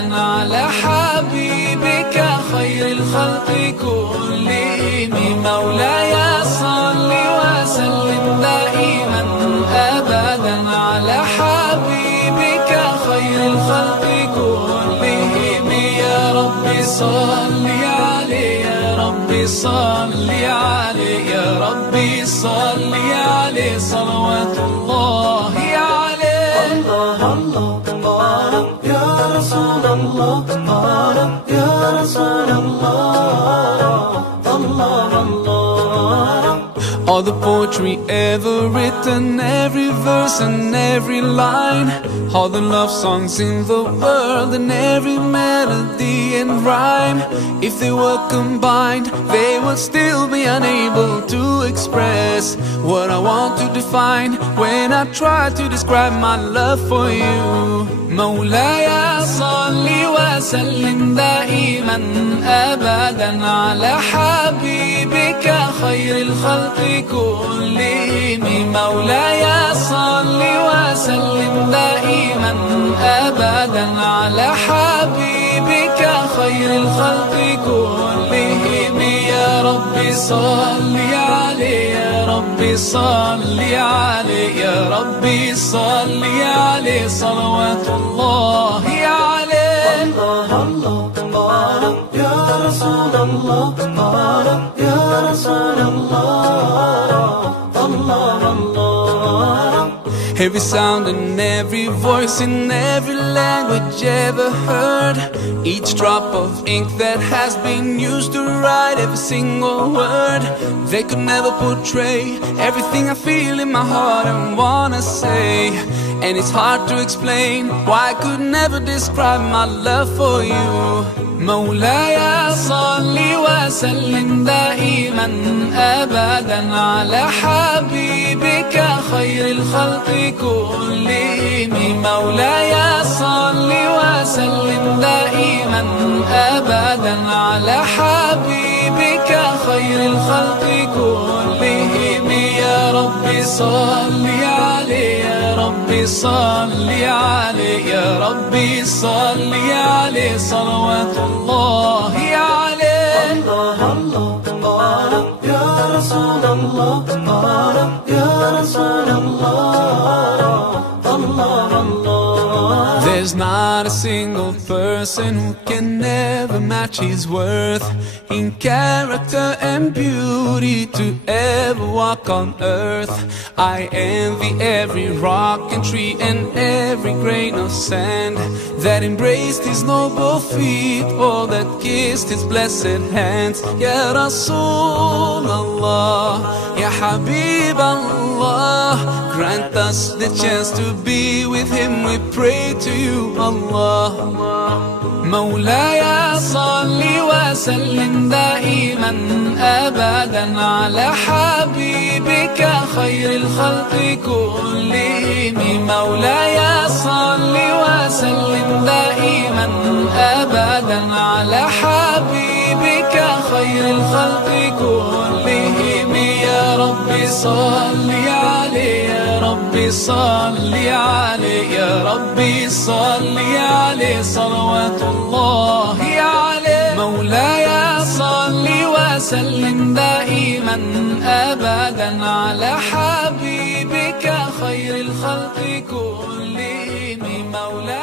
أبدا على حبيبك خير الخلق كلهم. مولاي صل وسلم دائما أبدا على حبيبك خير الخلق كلهم. يا ربي صل عليه، يا ربي صل عليه، يا ربي صل عليه صلوات الله عليه. الله الله الله يا رسول الله، يا رسول الله، الله الله. All the poetry ever written, every verse and every line, all the love songs in the world and every melody and rhyme, if they were combined, they would still be unable to express what I want to define when I try to describe my love for you. مولاي صل وسلم دائما أبدا على حبيبك خير الخلق كلهم. مولاي صل وسلم دائما أبدا على حبيبك خير الخلق كلهم. يا ربي صل عليه، يا ربي صل عليه، يا ربي صل عليه صلوات الله عليه. الله الله الله يا رسول الله، يا رسول الله، الله الله. Every sound and every voice in every language ever heard, each drop of ink that has been used to write every single word, they could never portray everything I feel in my heart and wanna say. And it's hard to explain why I could never describe my love for you. مولاي صل وسلم دائما أبدا على حبيبك خير الخلق كلهم. مولاي صل وسلم دائما أبدا على حبيبك خير الخلق كلهم. يا ربي صل عليه، يا ربي صل عليه، يا ربي صل عليه صلوات الله عليه. الله الله الله يا رسول الله، يا رسول الله، الله الله. There's not a single person who can ever match his worth in character and beauty to ever walk on earth. I envy every rock and tree and every grain of sand that embraced his noble feet or that kissed his blessed hands. Ya Rasul Allah, Ya Habib Allah, grant us the chance to be with him, we pray to you Allah. مولاي صل وسلم دائما أبدا على حبيبك خير الخلق كلهم. مولاي صل وسلم دائما أبدا على حبيبك خير الخلق كلهم. يا ربي صل عليه، يا ربي صل عليه، يا ربي صل عليه صلوات الله عليه. مولاي صل وسلم دائما أبدا على حبيبك خير الخلق كلهم. مولاي